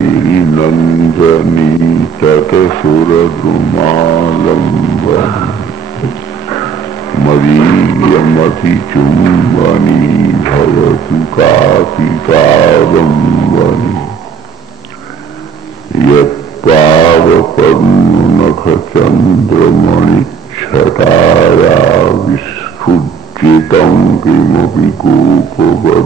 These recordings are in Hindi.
नंदनी ततसुरद्रुमालम्बन मदीयमतिचुम्बनी भवतु कापिकादम्बनी यत्पावपद्मनखचन्द्रमणिच्छटाया विस्फुज्जितं किमपि गोपवधूसदर्शी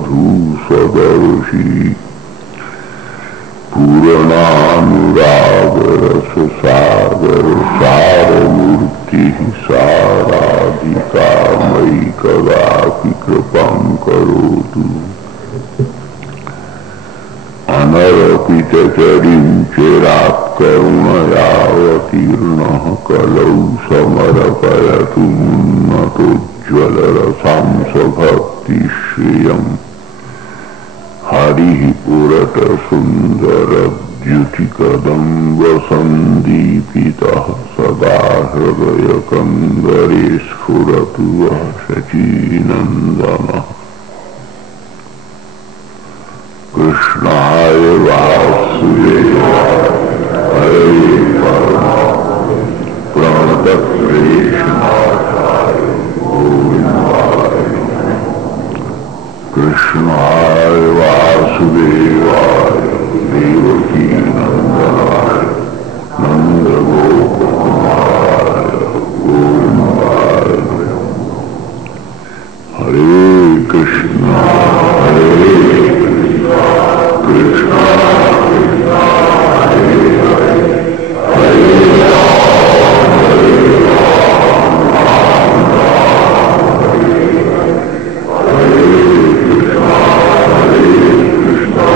पूर्णानुरागरससागर सारमूर्तिः साराधिका मयि कदापि कृपां करोतु। अनर्पितचरीं चिरात्करुणयावतीर्णः कलौ समर्पयतु मुन्नतोज्ज्वलरसां स्वभक्तिश्रियम्। हरिः पुरत सुन्दरद्युतिकदम्ब सन्दीपितः सदा हृदयकन्दरे स्फुरतु वः शचीनन्दनः। कृष्णाय वासुदेवाय हरे प्रणतक्लेशनाशाय गोविन्दाय कृष्णाय वासुदेवाय देवकी नंदनाय नंदगोपकुमाराय गोविन्दाय हरे कृष्णा कृष्णा हरे हरे हरे राम राम हरे हरे कृष्णा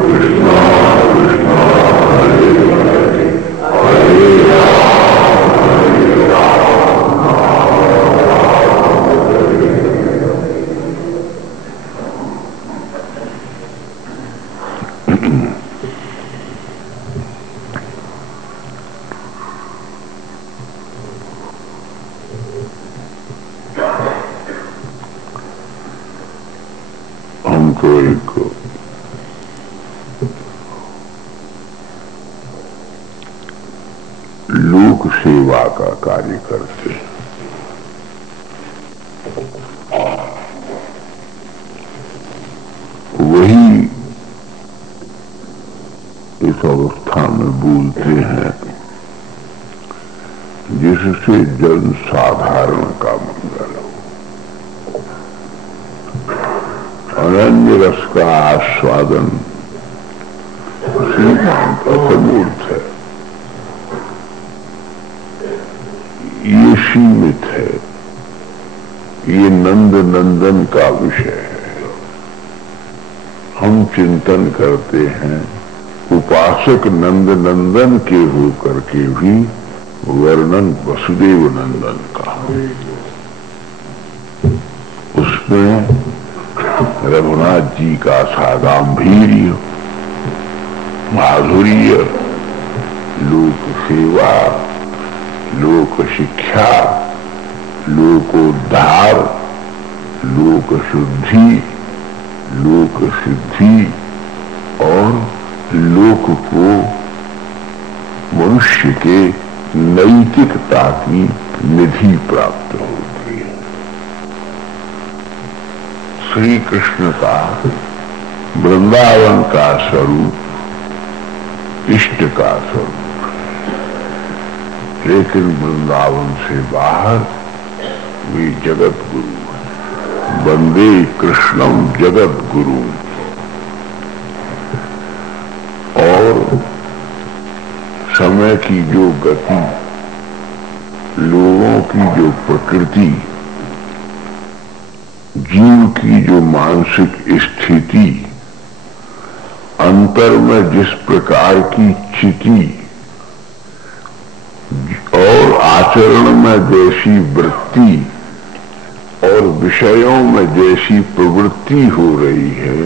कृष्णा कृष्णा हरे हरे हरे राम हमको एक लोक सेवा का कार्य करते हैं। वही इस अवस्था में बोलते हैं जिससे जन साधारण का मंगल हो। अनन्य रस का आस्वादन श्रीमंत असमूर्त है, ये सीमित है, ये नंद नंदन का विषय है। हम चिंतन करते हैं उपासक नंद नंदन के होकर के भी वर्णन वसुदेव नंदन का, उसमें रघुनाथ जी का सागांभीर्य, माधुर्य, लोक सेवा, लोक शिक्षा, लोकोद्धार, लोक शुद्धि, लोक सिद्धि और लोक को मनुष्य के नैतिकता की निधि प्राप्त होती है। श्री कृष्ण का वृंदावन का स्वरूप इष्ट का स्वरूप, लेकिन वृंदावन से बाहर वे जगत गुरु हैं। वंदे कृष्णम जगत गुरु। और समय की जो गति, लोगों की जो प्रकृति, जीव की जो मानसिक स्थिति, अंतर में जिस प्रकार की चिति और आचरण में जैसी वृत्ति और विषयों में जैसी प्रवृत्ति हो रही है,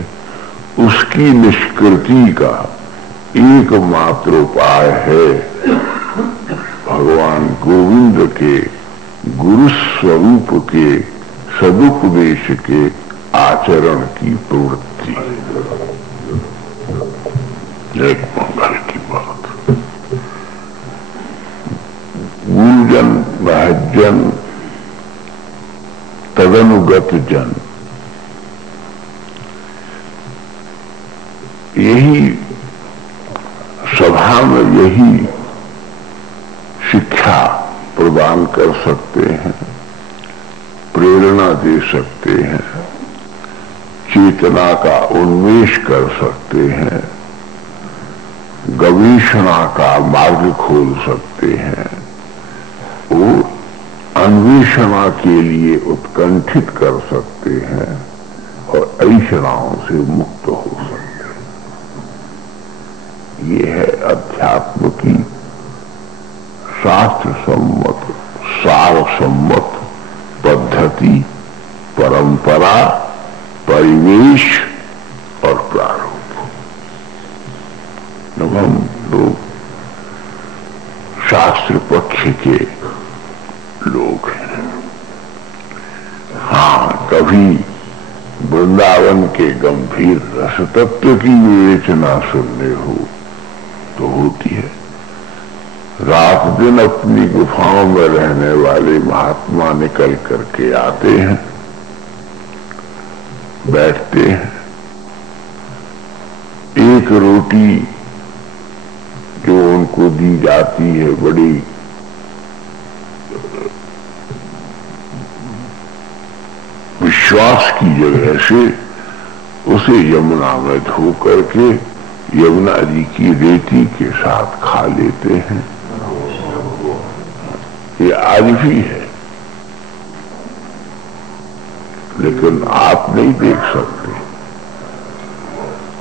उसकी निष्कृति का एकमात्र उपाय है भगवान गोविंद के गुरु स्वरूप के सदुपदेश के आचरण की प्रवृत्ति। एक मंगल की बात। गुरुजन महज्जन तदनुगत जन, यही सभा में यही शिक्षा प्रदान कर सकते हैं, प्रेरणा दे सकते हैं, चेतना का उन्मेष कर सकते हैं, गवेषणा का मार्ग खोल सकते हैं, वो अन्वेषणा के लिए उत्कंठित कर सकते हैं और ऐषणाओं से मुक्त हो सकते हैं। ये है अध्यात्म की शास्त्र सम्मत, सार सम्मत पद्धति, परंपरा, परिवेश और प्रारूप। जब हम लोग शास्त्र पक्ष के लोग हैं, हाँ, कभी वृंदावन के गंभीर रस तत्व की विवेचना सुनने हो तो होती है। रात दिन अपनी गुफाओं में रहने वाले महात्मा निकल करके आते हैं, बैठते हैं, एक रोटी जो उनको दी जाती है बड़ी विश्वास की जगह से, उसे यमुना में धो करके यमुना जी की रेती के साथ खा लेते हैं। ये आज भी है, लेकिन आप नहीं देख सकते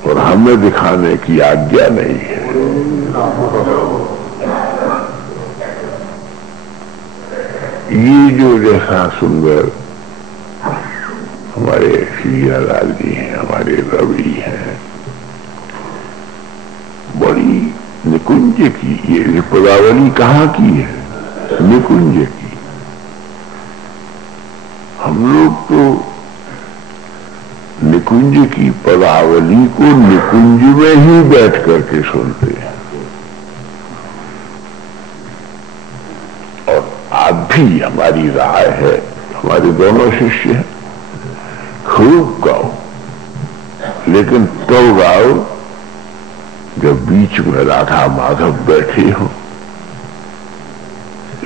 और हमें दिखाने की आज्ञा नहीं है। ये जो जैसा सुंदर हमारे श्रीलाल जी हैं, हमारे रवि हैं, बड़ी निकुंज की ये पदावली कहाँ की है? निकुंज की। हम लोग तो निकुंज की पदावली को निकुंज में ही बैठ करके सुनते हैं। और आज भी हमारी राय है, हमारे दोनों शिष्य हैं, खूब गाओ, लेकिन तो गाओ जब बीच में राधा माधव बैठे हो,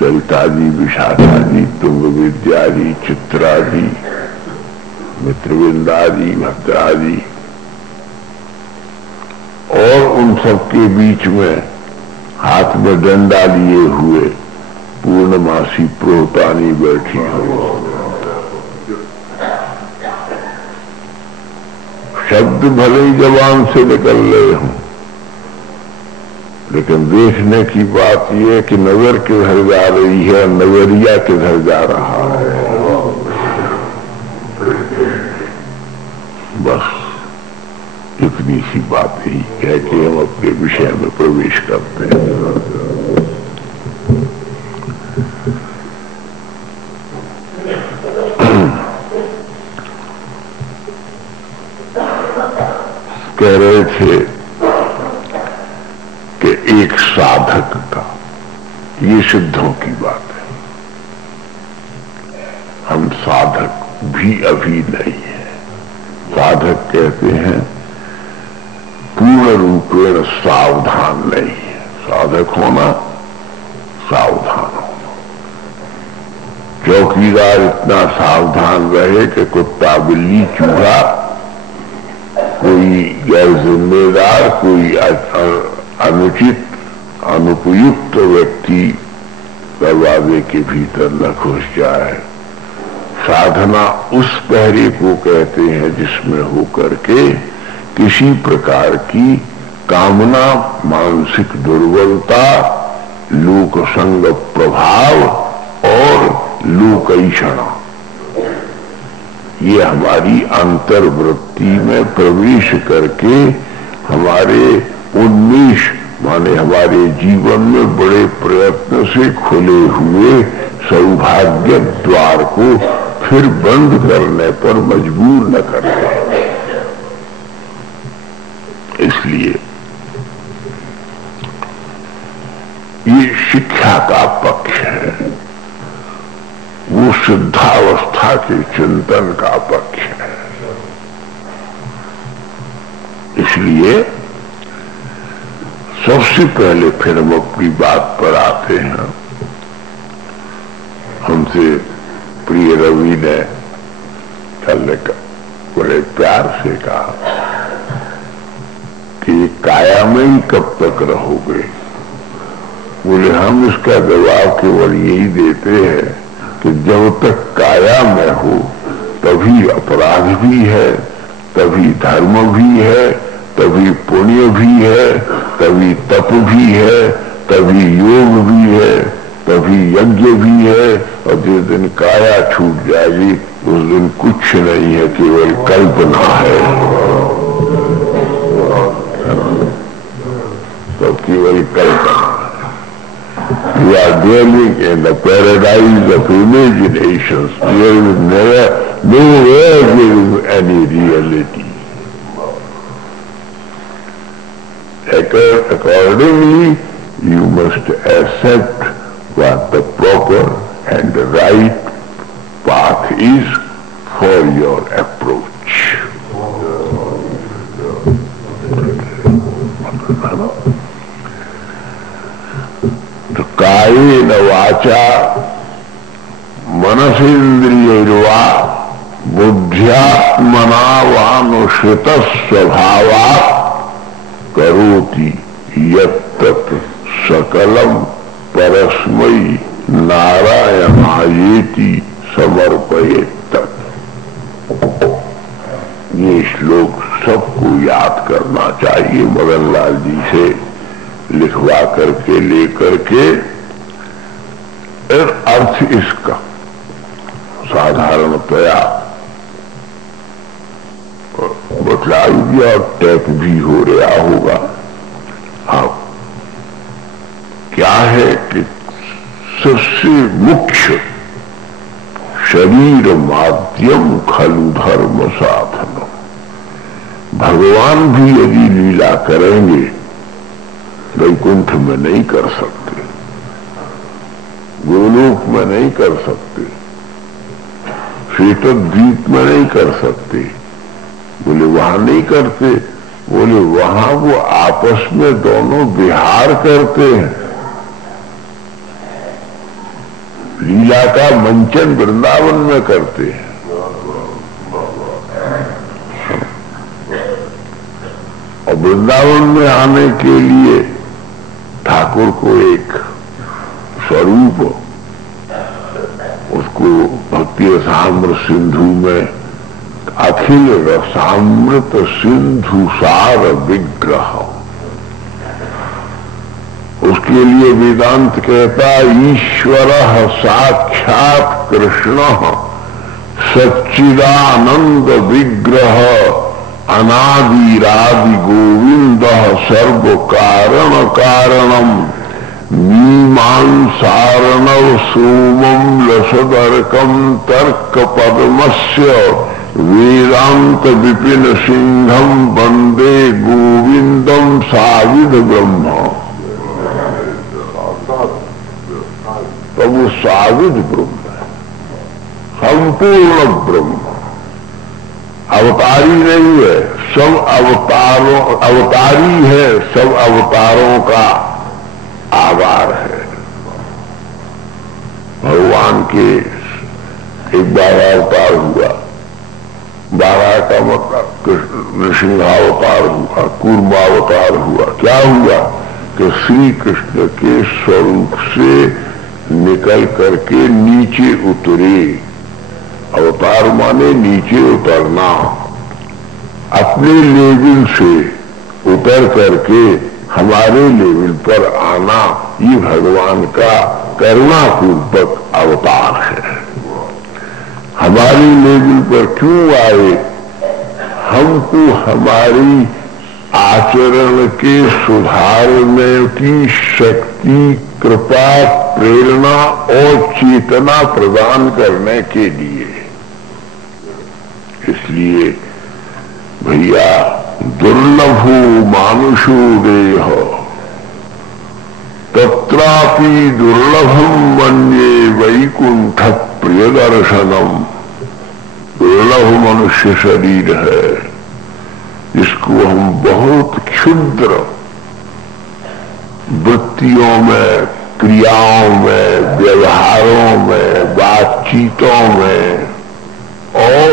ललिता जी, विशाखा जी, तुंग विद्या जी, चित्रा जी, मित्रविंदा जी, भद्रा जी, और उन सबके बीच में हाथ में डंडा लिए हुए पूर्णमासी प्रोहतानी बैठी हो। शब्द भले ही जबान से निकल रहे हों, लेकिन देखने की बात यह है कि नजर किधर जा रही है, नजरिया किधर जा रहा है। बस इतनी सी बात ही कह के हम अपने विषय में प्रवेश करते हैं। कह रहे थे कि एक साधक का, ये सिद्धों की बात है, हम साधक भी अभी नहीं है। साधक कहते हैं पूर्ण रूपेण सावधान नहीं है। साधक होना सावधान होना। चौकीदार इतना सावधान रहे कि कुत्ता, बिल्ली, चूहा, कोई गैर जिम्मेदार, कोई अनुचित, अनुपयुक्त व्यक्ति दरवाजे के भीतर न घुस जाए। साधना उस पहरे को कहते हैं जिसमें होकर के किसी प्रकार की कामना, मानसिक दुर्बलता, लोकसंग प्रभाव और लोकैषणा, ये हमारी अंतर्वृत्ति में प्रवेश करके हमारे उन्मेष, माने हमारे जीवन में बड़े प्रयत्न से खुले हुए सौभाग्य द्वार को फिर बंद करने पर मजबूर न करते। इसलिए ये शिक्षा का पक्ष है, वो सिद्धावस्था के चिंतन का पक्ष है। इसलिए सबसे पहले फिर हम अपनी बात पर आते हैं। हमसे प्रिय रवि ने कल बड़े प्यार से कहा कि काया में ही कब तक रहोगे? बोले हम इसका जवाब केवल यही देते हैं कि जब तक काया में हो तभी अपराध भी है, तभी धर्म भी है, तभी पुण्य भी है, तभी तप भी है, तभी योग भी है, तभी यज्ञ भी है। और जिस दिन काया छूट जाएगी उस दिन कुछ नहीं है, केवल कल्पना है। तो केवल कल्पना। We are dwelling in the paradise of imaginations. There is nowhere there is any reality. Accordingly, you must accept what the proper and the right path is for your approach. तो कायेन वाचा मनसेन्द्रियैर्वा बुद्ध्यात्मना वानुश्रित स्वभावात् करोति यत्तत् सकलम परस्मै नारायणायेति समर्पयेत्। ये श्लोक सबको याद करना चाहिए, मदन लाल जी से लिखवा करके लेकर के। अर्थ इसका साधारणतया बतलाई दिया और टैप भी हो रहा होगा। हाँ, क्या है कि सबसे मुख्य शरीर माध्यम खलु धर्म साधन। भगवान भी यदि लीला करेंगे वैकुंठ में नहीं कर सकते, गोलोक में नहीं कर सकते, श्वेतद्वीप में नहीं कर सकते। बोले वहां नहीं करते? बोले वहां वो आपस में दोनों विहार करते हैं। लीला का मंचन वृंदावन में करते हैं। और वृंदावन में आने के लिए ठाकुर को एक स्वरूप, उसको भक्ति रसामृत सिंधु में अखिल रसामृत सिंधु सार विग्रह, उसके लिए वेदांत कहता ईश्वर साक्षात कृष्ण सच्चिदानंद विग्रह अनादिरादि गोविंद सर्व कारण कारणम मीमांसारणव सोमम लसदर्कम तर्क पद्मस्य वेदांत विपिन सिंहम वंदे गोविंदम साविध ब्रह्म। तो वो साविध ब्रह्म है, संपूर्ण ब्रह्म, अवतारी नहीं है, सब अवतारों, अवतारी है, सब अवतारों का आधार है। भगवान के एक 12 अवतार हुआ, 12 का मतलब नृसिंहावतार हुआ, कूर्मावतार हुआ। क्या हुआ कि श्री कृष्ण के स्वरूप से निकल करके नीचे उतरे। अवतार माने नीचे उतरना, अपने लेवल से उतर करके हमारे लेवल पर आना, ये भगवान का करुणापूर्वक अवतार है। हमारे लेवल पर क्यों आए? हमको हमारी आचरण के सुधारने की शक्ति, कृपा, प्रेरणा और चेतना प्रदान करने के लिए। इसलिए भैया दुर्लभो मानुषो देह तत्र तत्रापि दुर्लभम मन्ये वैकुंठ प्रिय दर्शनम। दुर्लभ मनुष्य शरीर है जिसको हम बहुत क्षुद्र वृत्तियों में, क्रियाओं में, व्यवहारों में, बातचीतों में और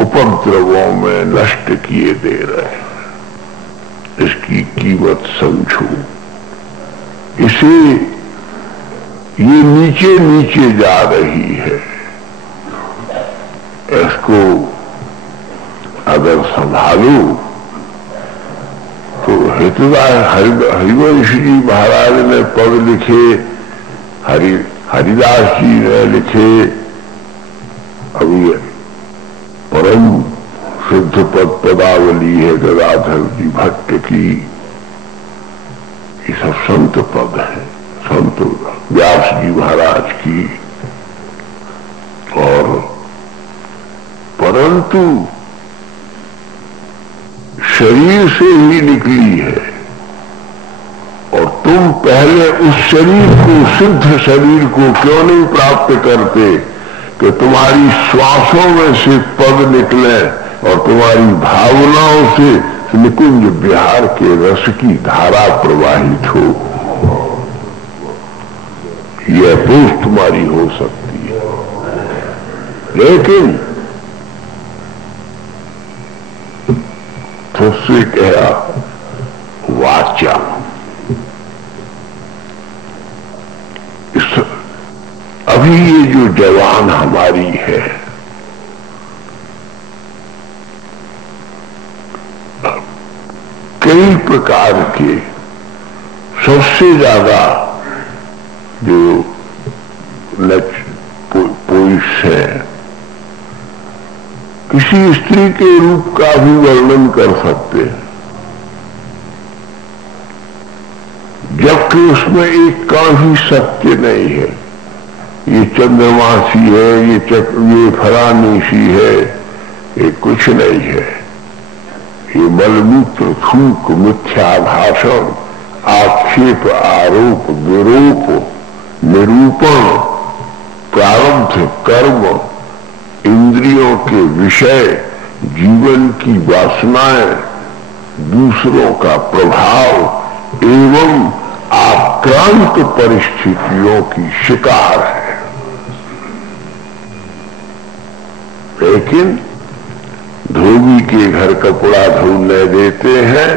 उपद्रवों में नष्ट किए दे रहे हैं। इसकी कीमत समझो। इसे ये नीचे नीचे जा रही है। इसको अगर संभालो तो हरिवंश जी महाराज ने पद लिखे, हरिदास जी ने लिखे, अभी परम सिद्ध पद पदावली है गदाधर जी भट्ट की। ये सब संत पद है, संत व्यास जी महाराज की। और परंतु शरीर से ही निकली है और तुम पहले उस शरीर को, सिद्ध शरीर को क्यों नहीं प्राप्त करते कि तुम्हारी श्वासों में से पद निकले और तुम्हारी भावनाओं से निकुंज बिहार के रस की धारा प्रवाहित हो। यह अपोष तुम्हारी हो सकती है। लेकिन तो उससे कहा वाचा, अभी ये जो जवान हमारी है, कई प्रकार के, सबसे ज्यादा जो पुरुष है, किसी स्त्री के रूप का भी वर्णन कर सकते हैं, जबकि उसमें एक का भी सत्य नहीं है। ये चंद्रमासी है, ये फलानी सी है, ये कुछ नहीं है। ये मलमूत्र, थूक, मिथ्या भाषण, आक्षेप, आरोप, विरोप, निरूपण, प्रारब्ध, कर्म, इंद्रियों के विषय, जीवन की वासनाएं, दूसरों का प्रभाव एवं आक्रांत परिस्थितियों की शिकार है। लेकिन धोबी के घर कपड़ा धुलने देते हैं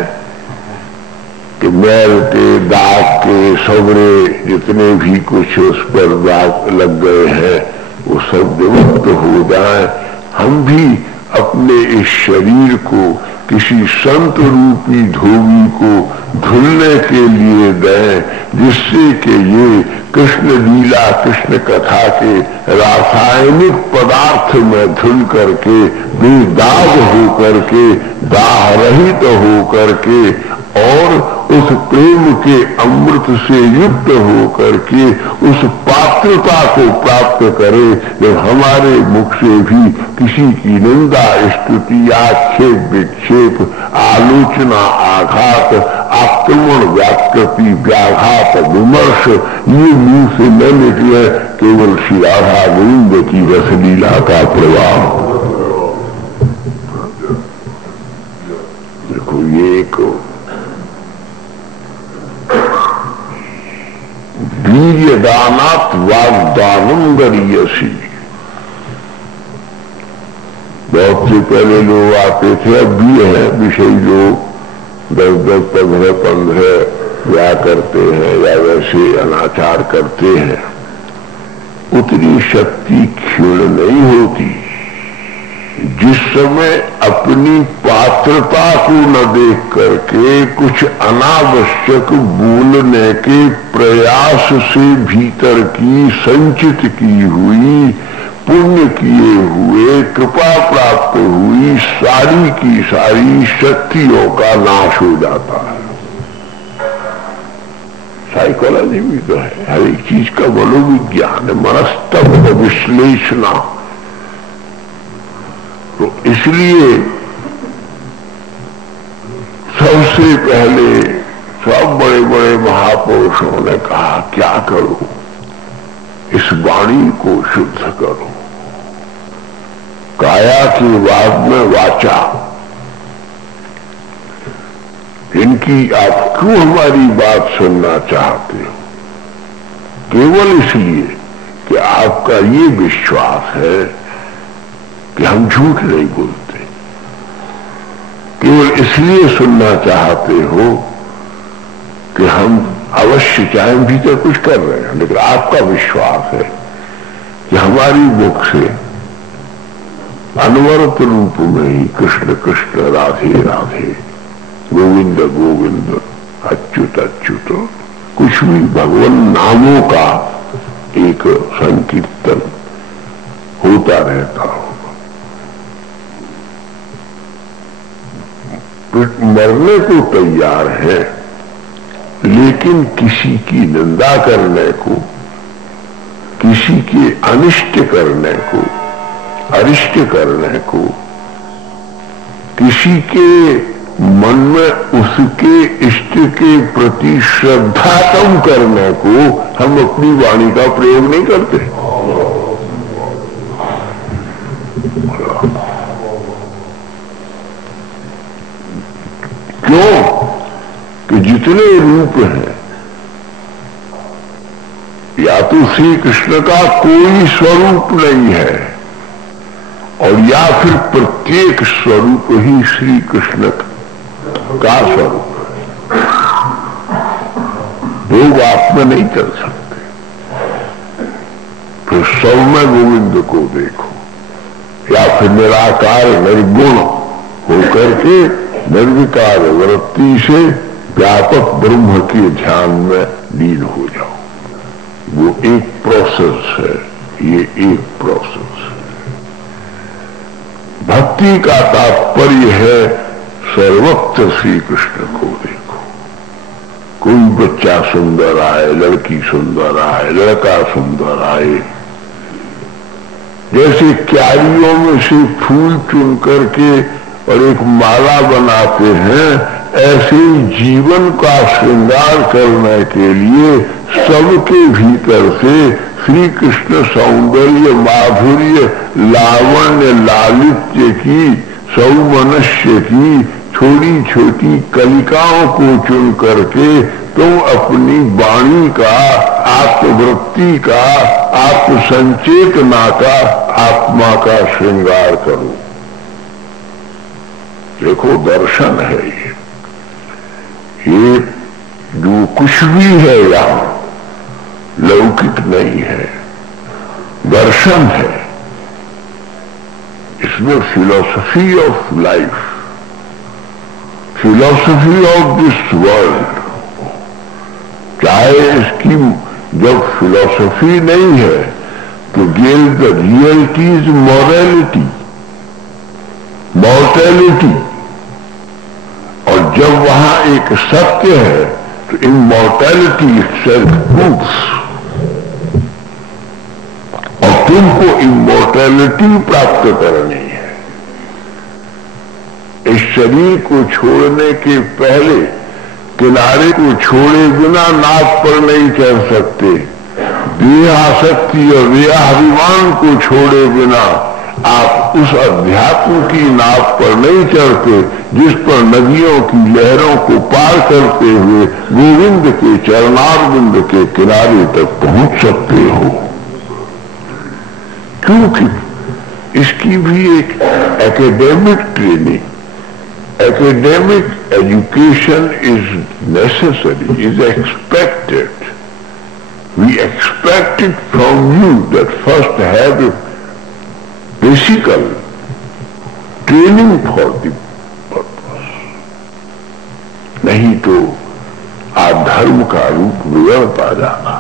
कि मैल के, दाग के, सबरे जितने भी कुछ उस पर दाग लग गए हैं वो सब विमुक्त हो जाए। हम भी अपने इस शरीर को किसी संत रूपी धोबी को धुलने के लिए दें, जिससे कि ये कृष्ण लीला, कृष्ण कथा के रासायनिक पदार्थ में धुल करके, बेदाग हो करके, दाह रहित हो करके और उस प्रेम के अमृत से युक्त हो करके उस पात्रता को प्राप्त करे जब हमारे मुख से भी किसी की निंदा, स्तुति, आक्षेप, विक्षेप, आलोचना, आघात, आक्रमण, व्याकृति, व्याघात, विमर्श ये मुंह से न निकले, केवल श्री राधा गोविंद की रसलीला का प्रभाव। देखो ये एक वीर्य दानात वाग्दानम गरीयसी। बहुत से पहले लोग आते थे, अब भी है विषय लोग 10-10, 15-15 या करते हैं या वैसे अनाचार करते हैं। उतनी शक्ति क्षीण नहीं होती। जिस समय अपनी पात्रता को न देख करके कुछ अनावश्यक बोलने के प्रयास से भीतर की संचित की हुई, पुण्य किए हुए, कृपा प्राप्त हुई सारी की सारी शक्तियों का नाश हो जाता है। साइकोलॉजी भी तो है, हर एक चीज का मनोविज्ञान है, मनस्तत्व विश्लेषणा। तो इसलिए सबसे पहले सब बड़े बड़े महापुरुषों ने कहा क्या करो, इस वाणी को शुद्ध करो। काया के बाद में वाचा, इनकी आप क्यों हमारी बात सुनना चाहते हो? केवल इसलिए कि आपका ये विश्वास है कि हम झूठ नहीं बोलते, केवल इसलिए सुनना चाहते हो कि हम अवश्य चाहे भीतर कुछ कर रहे हैं, लेकिन आपका विश्वास है कि हमारी मुख से अनवरत रूप में ही कृष्ण कृष्ण राधे राधे गोविंद गोविंद अच्युत अच्युत कुछ भी भगवान नामों का एक संकीर्तन होता रहता होगा। मरने को तैयार है, लेकिन किसी की निंदा करने को, किसी के अनिष्ट करने को, अरिष्ट करने को, किसी के मन में उसके इष्ट के प्रति श्रद्धा कम करने को हम अपनी वाणी का प्रयोग नहीं करते। क्यों कि जितने रूप हैं, या तो श्री कृष्ण का कोई स्वरूप नहीं है, और या फिर प्रत्येक स्वरूप ही श्री कृष्ण का स्वरूप है। दो बात में नहीं चल सकते। फिर सब में गोविंद को देखो, या फिर निराकार निर्गुण होकर के निर्विकार वृत्ति से व्यापक ब्रह्म के ध्यान में लीन हो जाओ। वो एक प्रोसेस है, ये एक प्रोसेस है। भक्ति का तात्पर्य है सर्वत्र श्री कृष्ण को देखो। कोई बच्चा सुंदर आए, लड़की सुंदर आए, लड़का सुंदर आए, जैसे क्यारियों में से फूल चुन करके और एक माला बनाते हैं, ऐसे जीवन का श्रृंगार करने के लिए सबके भीतर से श्री कृष्ण सौंदर्य, माधुर्य, लावण्य, लालित्य की, सौमनस्य की छोटी छोटी कलिकाओं को चुन करके तुम अपनी वाणी का, आत्मवृत्ति का, आत्मसंचेतना का, आत्मा का श्रृंगार करो। देखो दर्शन है ये जो कुछ भी है यहां लौकिक नहीं है, दर्शन है। इसमें philosophy of life, philosophy of this world, चाहे इसकी जब फिलॉसफी नहीं है तो the reality is morality, mortality, और जब वहां एक सत्य है तो इमॉर्टैलिटी इटसेल्फ प्रूव्स, और तुमको इमॉर्टैलिटी प्राप्त करनी है। इस शरीर को छोड़ने के पहले किनारे को छोड़े बिना नाव पर नहीं चढ़ सकते। देहासक्ति और देहाभिमान को छोड़े बिना आप उस अध्यात्म की नाव पर नहीं चढ़ते जिस पर नदियों की लहरों को पार करते हुए गोविंद के चरणारविंद के किनारे तक पहुंच सकते हो। क्योंकि इसकी भी एक academic training, academic education is necessary, is expected. We expect it from you that first have a physical training for the purpose. नहीं तो आप धर्म का रूप बिगड़ता जाना।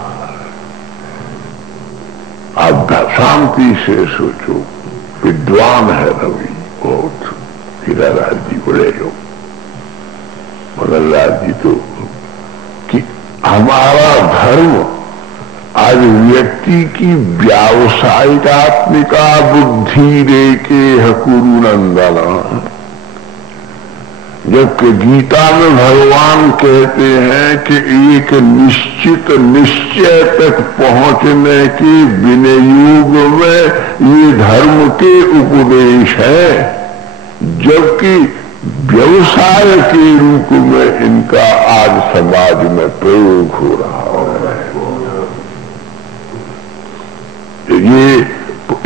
आप शांति से सोचो। विद्वान है रवि बहुत, हीरालाल जी बड़े लोग, मदनलाल जी तो, कि हमारा धर्म आज व्यक्ति की व्यावसायिक आत्मिका बुद्धि रे के हकुरु नंदना, जबकि गीता में भगवान कहते हैं कि एक निश्चित निश्चय तक पहुंचने की विनयुग में ये धर्म के उपदेश है, जबकि व्यवसाय के रूप में इनका आज समाज में प्रयोग हो रहा है। ये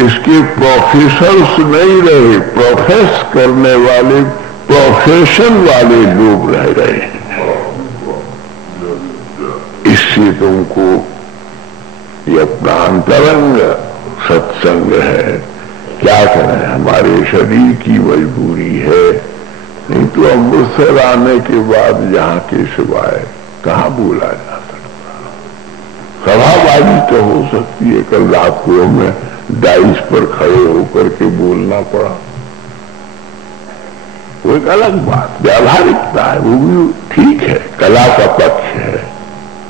इसके प्रोफेसर्स नहीं रहे, प्रोफेस करने वाले, प्रोफेशन वाले लोग रह रहे हैं। इससे तुमको ये अपना अंतरंग सत्संग है, क्या करें, हमारे शरीर की मजबूरी है, नहीं तो अमृतसर आने के बाद यहाँ के सिवाय कहाँ बोला जा सकता। सभाबाजी तो हो सकती है, कल रात को हमें डाइस पर खड़े होकर के बोलना पड़ा, वो एक अलग बात, व्यावहारिकता है, वो भी ठीक है, कला का पक्ष है,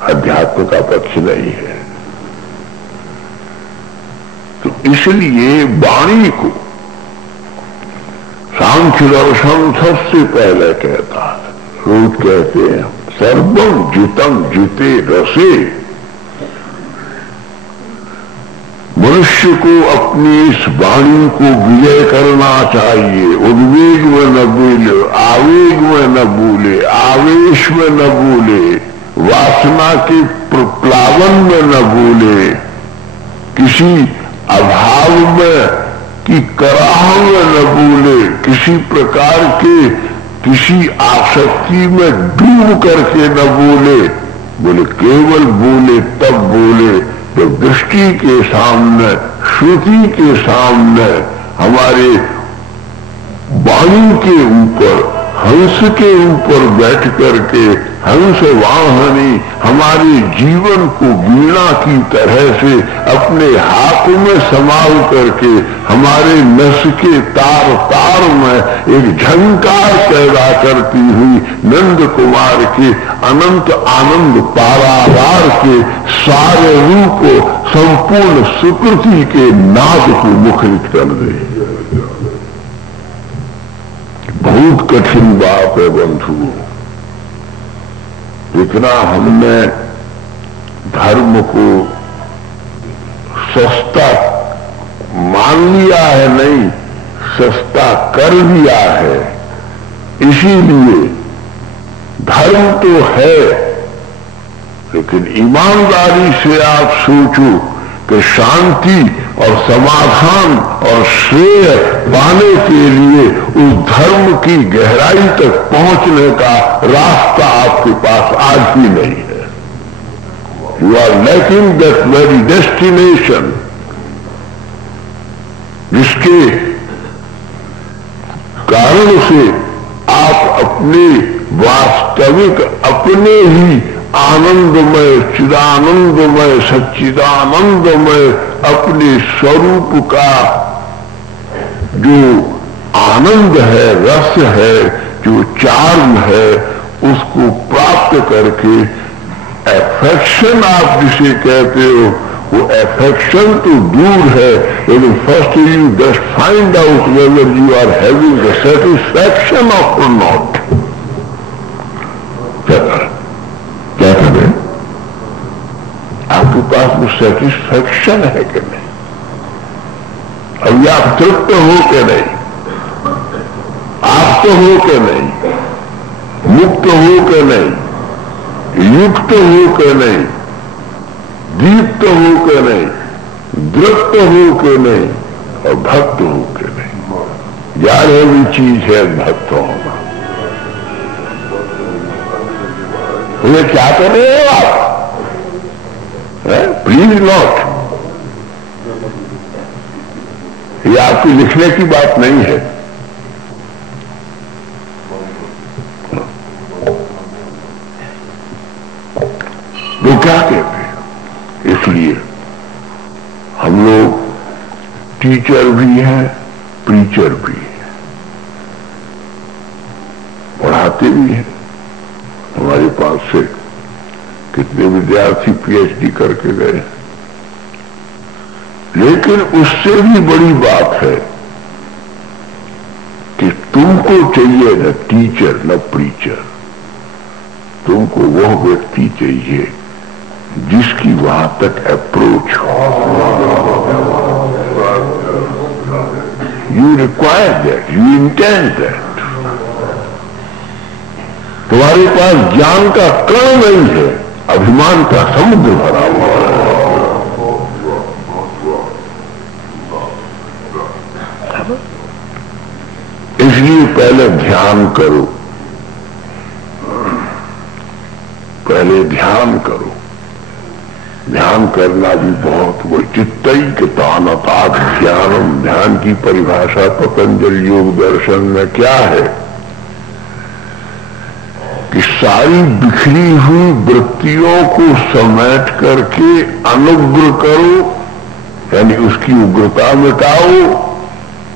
अध्यात्म का पक्ष नहीं है। तो इसलिए वाणी को सांख्य दर्शन सबसे पहले कहता है, रोज कहते हैं सर्वम जितम जिते रसे। मनुष्य को अपनी इस वाणी को विजय करना चाहिए, उद्वेग में न बोले, आवेग में न बोले, आवेश में न बोले, वासना के प्लावन में न बोले, किसी अभाव में कि कराह में न बोले, किसी प्रकार के किसी आसक्ति में डूब करके न बोले, बोले केवल बोले तब बोले जब दृष्टि के सामने, श्रुति के सामने, हमारे वाणी के ऊपर, हंस के ऊपर बैठ करके हंस वाहनी हमारे जीवन को वीणा की तरह से अपने हाथ में संभाल करके हमारे नस के तार तार में एक झंकार पैदा करती हुई नंद कुमार के अनंत आनंद पारावार के सारे रूप को, संपूर्ण सुकृति के नाद को मुखरित कर दे। बहुत कठिन बात है बंधु। इतना हमने धर्म को सस्ता मान लिया है, नहीं सस्ता कर दिया है। इसीलिए धर्म तो है, लेकिन ईमानदारी से आप सोचो कि शांति और समाधान और श्रेय पाने के लिए उस धर्म की गहराई तक पहुंचने का रास्ता आपके पास आज भी नहीं है। You are lacking that very destination, जिसके कारण से आप अपने वास्तविक, अपने ही आनंदमय, चिदानंदमय, सच्चिदानंदमय अपने स्वरूप का जो आनंद है, रस है, जो चार्म है, उसको प्राप्त करके एफेक्शन आप जिसे कहते हो, वो एफेक्शन तो दूर है, लेकिन first you just find out whether you are having the satisfaction of or not. क्या करें, आपके पास वो सेटिस्फैक्शन है कि नहीं, अब आप तृप्त हो के नहीं, आप तो हो के नहीं, मुक्त हो के नहीं, युक्त हो के नहीं, दीप्त हो के नहीं, दृप्त हो के नहीं और भक्त हो के नहीं। 11वीं चीज है भक्त होना। ये क्या कर रहे हो आप? प्लीज नॉट, ये आपकी लिखने की बात नहीं है। वो क्या कहते हैं? इसलिए हम लोग टीचर भी हैं, प्रीचर भी हैं, पढ़ाते भी हैं। हमारे पास से कितने विद्यार्थी पीएचडी करके गए, लेकिन उससे भी बड़ी बात है कि तुमको चाहिए न टीचर न प्रीचर, तुमको वह व्यक्ति चाहिए जिसकी वहां तक अप्रोच हो। You require that, you intend that. तुम्हारे पास ज्ञान का कण नहीं है, अभिमान का समुद्र भरा हुआ है। इसलिए पहले ध्यान करो, पहले ध्यान करो। ध्यान करना भी बहुत वो चित्तैकतानतात् ध्यानम, ध्यान की परिभाषा पतंजलि योग दर्शन में क्या है कि सारी बिखरी हुई वृत्तियों को समेट करके अनुग्र करो, यानी उसकी उग्रता मिटाओ,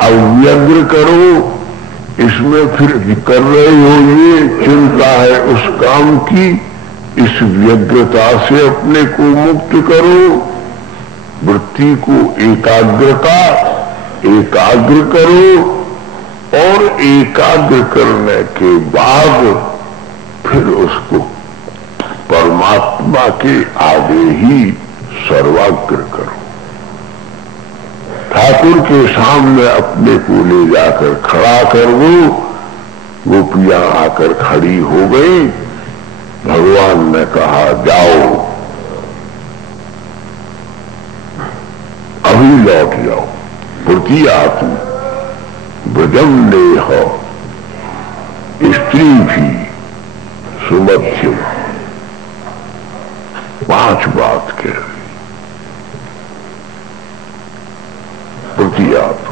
अव्यग्र करो। इसमें फिर कर रहे हो ये चिंता है उस काम की, इस व्यग्रता से अपने को मुक्त करो। वृत्ति को एकाग्र करो और एकाग्र करने के बाद फिर उसको परमात्मा के आगे ही सर्वाग्र करो। ठाकुर के सामने अपने को ले जाकर खड़ा कर दो। गोपियां आकर खड़ी हो गई। भगवान ने कहा जाओ, अभी लौट जाओ। प्रतियातु ब्रजम लेह स्त्री भी सुमध्यम, 5 बात कह रही। प्रतियातु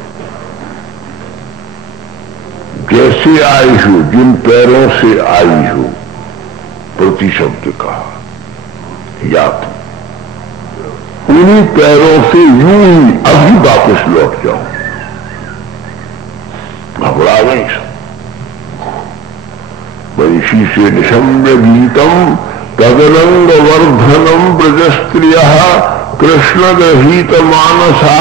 जैसे आई हो, जिन पैरों से आई हो, प्रति शब्द कहा, या तो उन्हीं पैरों से यूं ही अभी वापस लौट जाओ। घबरा गई सब। वंशी से निशम्य गीतम तदनंग वर्धनम ब्रजस्त्रियः कृष्ण गृहीत मानसा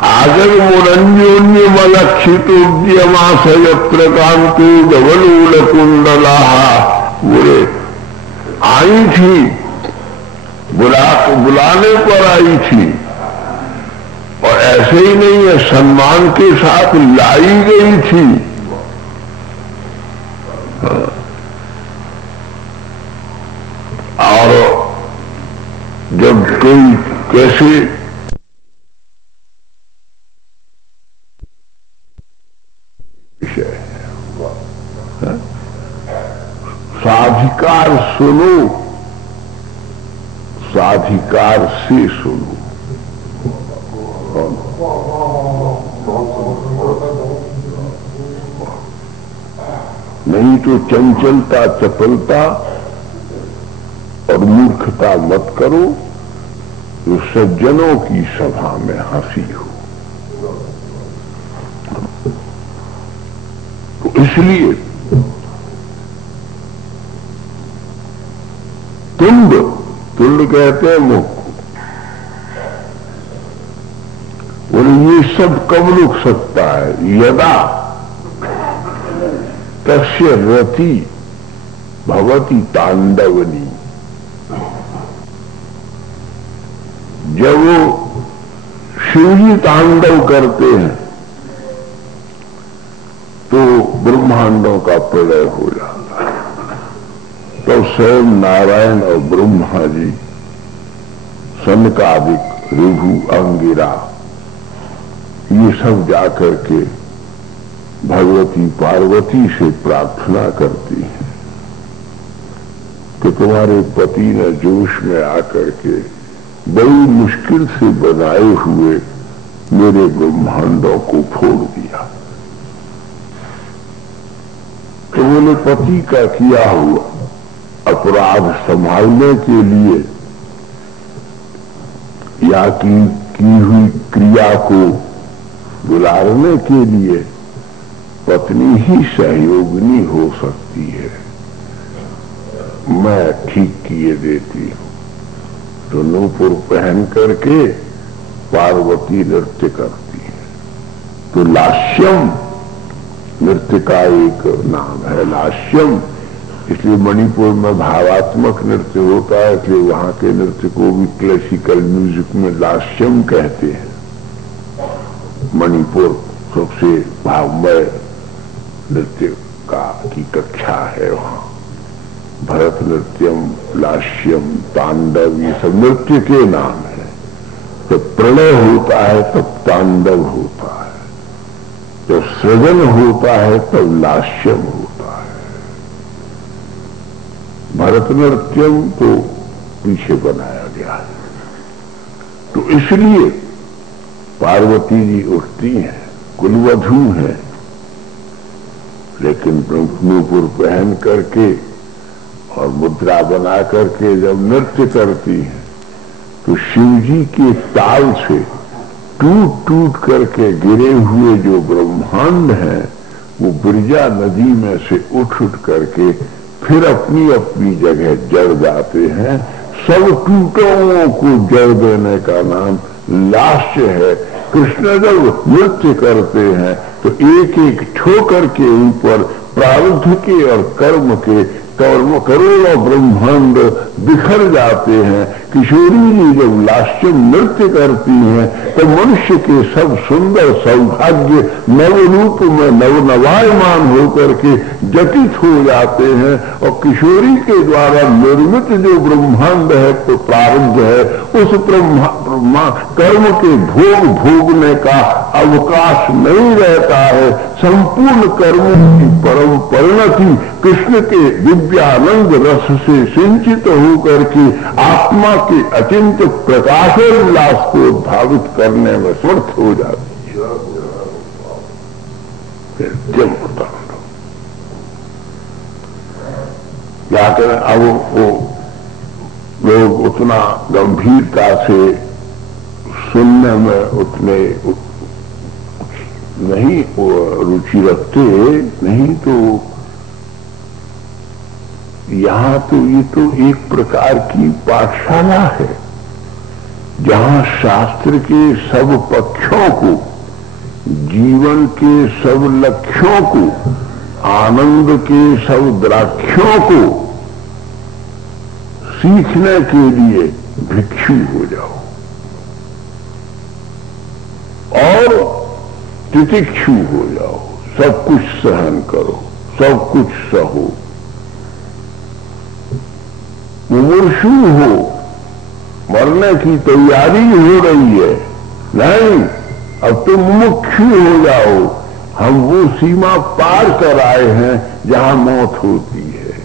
आगर मुरन्योन्यमलक्षितोद्यमास यत्र कांतो धवलूल कुंडला। बोले आई थी, बुलाने पर आई थी, और ऐसे ही नहीं है, सम्मान के साथ लाई गई थी। और जब कोई कैसे साधिकार सुनो, साधिकार से सुनो। नहीं तो चंचलता, चपलता और मूर्खता मत करो, जो सज्जनों की सभा में हंसी हो। तो इसलिए तुंड कहते हैं मुख को। और ये सब कब रुक सकता है? यदा तस्य रति भवति तांडवनी, जब वो शिवजी तांडव करते हैं तो ब्रह्मांडों का प्रलय हो जाता है। तो स्वयं नारायण और ब्रह्मा जी, सनकादिक, ऋभु, अंगिरा, ये सब जाकर के भगवती पार्वती से प्रार्थना करती हैं कि तुम्हारे पति ने जोश में आकर के बड़ी मुश्किल से बनाए हुए मेरे ब्रह्मांडों को फोड़ दिया। तो बोले पति का किया हुआ अपराध संभालने के लिए या की हुई क्रिया को गुलारने के लिए पत्नी ही सहयोगिनी हो सकती है। मैं ठीक किए देती हूं। तो नूपुर पहन करके पार्वती नृत्य करती है। तो लास्यम नृत्य का एक नाम है लास्यम। इसलिए मणिपुर में भावात्मक नृत्य होता है, इसलिए वहां के नृत्य को भी क्लासिकल म्यूजिक में लास्यम कहते हैं। मणिपुर सबसे भावमय नृत्य की कक्षा है। वहां भरतनाट्यम, लास्यम, तांडव, ये सब नृत्य के नाम है। जब प्रलय होता है तब तांडव होता है, जब सृजन होता है तब लास्यम होता है। भरतनाट्यम को पीछे बनाया गया है। तो इसलिए पार्वती जी उठती हैं, कुलवधू हैं, लेकिन नूपुर पहन करके और मुद्रा बना करके जब नृत्य करती हैं तो शिव जी के ताल से टूट टूट करके गिरे हुए जो ब्रह्मांड हैं वो बिरजा नदी में से उठ उठ करके फिर अपनी अपनी जगह जड़ जाते हैं। सब टूटों को जड़ देने का नाम लास्य है। कृष्ण जब नृत्य करते हैं तो एक एक ठोकर के ऊपर प्रारब्ध के और कर्म के करोड़ों ब्रह्मांड बिखर जाते हैं। किशोरी जी जब लास्यम नृत्य करती हैं तो मनुष्य के सब सुंदर सौभाग्य नवरूप में नवनवायमान होकर के जटित हो जाते हैं और किशोरी के द्वारा निर्मित जो ब्रह्मांड है तो प्रारब्ध है, उस कर्म के भोग भोगने का अवकाश नहीं रहता है। संपूर्ण कर्मों की परम परिणति कृष्ण के दिव्यानंद रस से सिंचित होकर के आत्मा के अचिंत्य प्रकाशोल्लास को उद्भावित करने में समर्थ हो जाती है। क्या करें, अब वो लोग उतना गंभीरता से सुनने में उतने नहीं रुचि रखते नहीं। तो यहाँ तो ये तो एक प्रकार की पाठशाला है जहाँ शास्त्र के सब पक्षों को, जीवन के सब लक्ष्यों को, आनंद के सब द्राक्षों को सीखने के लिए भिक्षु हो जाओ और तितिक्षु हो जाओ। सब कुछ सहन करो, सब कुछ सहो। मुमूर्षु हो, मरने की तैयारी हो रही है, नहीं अब तुम मुमुक्षु हो जाओ। हम वो सीमा पार कर आए हैं जहां मौत होती है।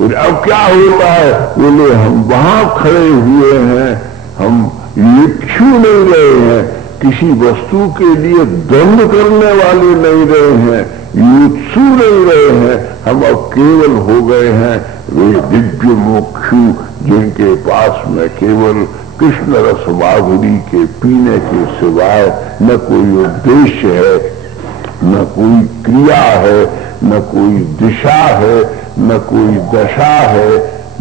और अब क्या होता है, बोले हम वहां खड़े हुए हैं, हम इच्छु नहीं रहे हैं, किसी वस्तु के लिए दंड करने वाले नहीं रहे हैं, युत्सु नहीं रहे हैं। हम अब केवल हो गए हैं वे दिव्य मोक्षु जिनके पास में केवल कृष्ण रस माधुरी के पीने के सिवाय न कोई उद्देश्य है, न कोई क्रिया है, न कोई दिशा है, न कोई दशा है,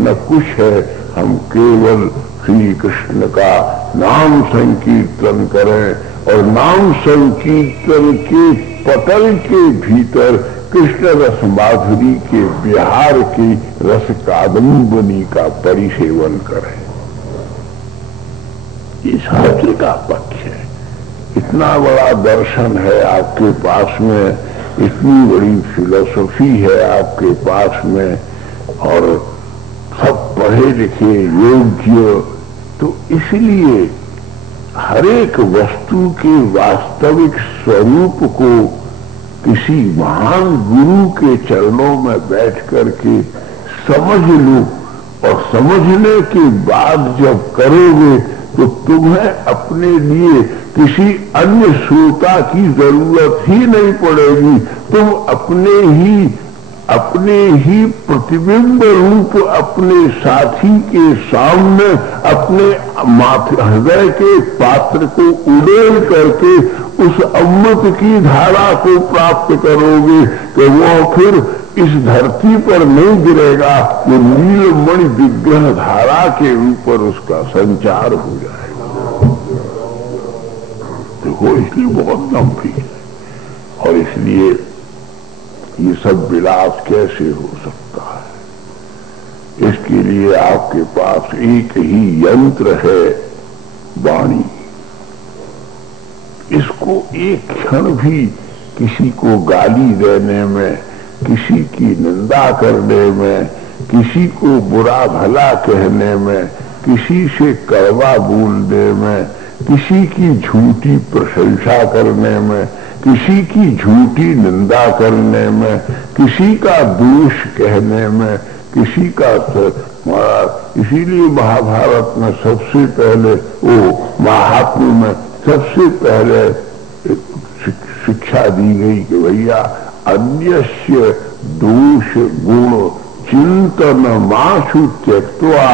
न कुछ है। हम केवल श्री कृष्ण का नाम संकीर्तन करें और नाम संकीर्तन के पटल के भीतर कृष्ण रस माधुरी के विहार की रस कादम्बनी का परिसेवन करें। ये शास्त्र का पक्ष है। इतना बड़ा दर्शन है आपके पास में, इतनी बड़ी फिलॉसफी है आपके पास में, और सब पढ़े लिखे योग्य। तो इसलिए हर एक वस्तु के वास्तविक स्वरूप को किसी महान गुरु के चरणों में बैठ करके समझ लो, और समझने के बाद जब करोगे तो तुम्हें अपने लिए किसी अन्य श्रोता की जरूरत ही नहीं पड़ेगी। तुम अपने ही प्रतिबिंब रूप अपने साथी के सामने अपने हृदय के पात्र को उड़ेल करके उस अमृत की धारा को प्राप्त करोगे कि वो फिर इस धरती पर नहीं गिरेगा, वो नीलमणि विग्रह धारा के ऊपर उसका संचार हो जाएगा। देखो, इसलिए बहुत गंभीर है। और इसलिए ये सब विलास कैसे हो सकता है? इसके लिए आपके पास एक ही यंत्र है, वाणी। इसको एक क्षण भी किसी को गाली देने में, किसी की निंदा करने में, किसी को बुरा भला कहने में, किसी से कड़वा बोलने में, किसी की झूठी प्रशंसा करने में, किसी की झूठी निंदा करने में, किसी का दोष कहने में, किसी का इसीलिए महाभारत में सबसे पहले, महात्म्य में सबसे पहले शिक्षा दी गई कि भैया अन्यस्य दोष गुण चिंतन माशु त्यक्त्वा